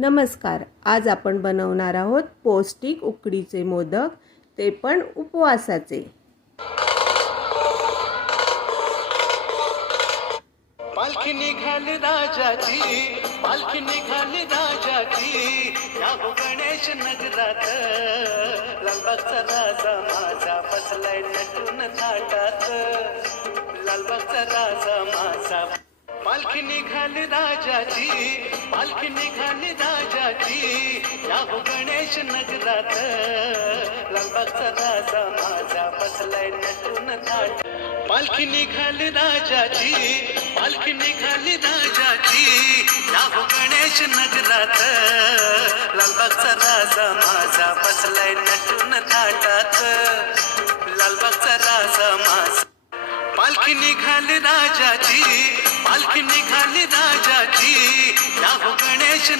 नमस्कार. आज आपण बनवणार आहोत पौष्टिक उकडीचे मोदक, ते पण उपवासाचे. पालखी निघाली राजाची, पालखी निघाली राजाची, या हो गणेश नगरात लालबागचा राजा माझा बसलाय नटून थाटात, लालबागचा राजा माझा. पालखी निघाली राजाची, पालखी निघाली राजाची, या हो गणेश नगरात लालबागचा राजा माझा बसलाय नटून थाटात. पालखी निघाली राजाची, पालखी निघाली राजाची, या हो गणेश नगरात लालबागचा राजा माझा बसलाय नटून थाटात, लालबागचा राजा माझा. पालखी निघाली राजाची, पालखी निघाली राजाची, या हो गणेश